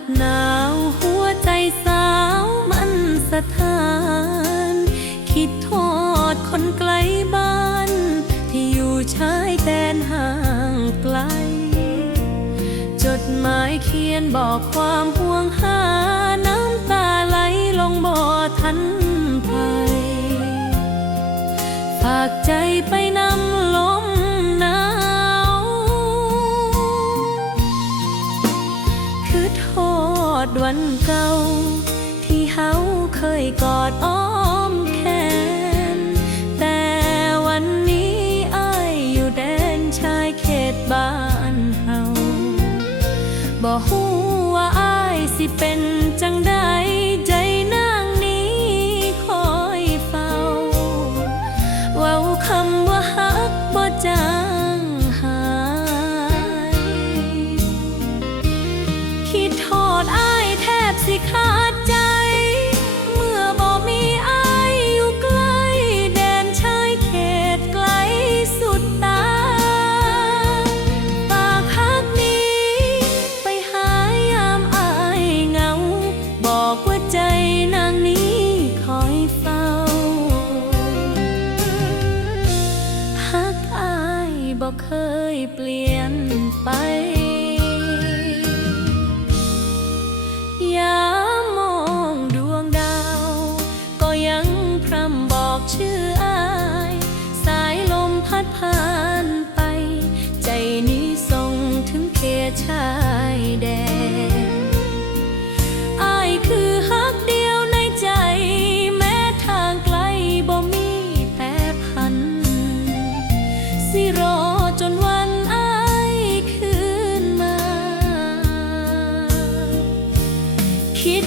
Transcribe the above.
ดหนาวหัวใจสาวมันสะท้าน คิดทอดคนไกลบ้าน ที่อยู่ชายแดนห่างไกล จดหมายเขียนบอกความห่วงหาน้ำตาไหลลงบ่อทันไปฝากใจไปนำ วันเก่า ที่เฮาเคยกอดอ้อมแขน แต่วันนี้อายอยู่แดนชายเขตบ้านเฮาบ่ฮู้ ใจนางนี้คอยเฝ้าหักอายบอกเคยเปลี่ยนไป Hết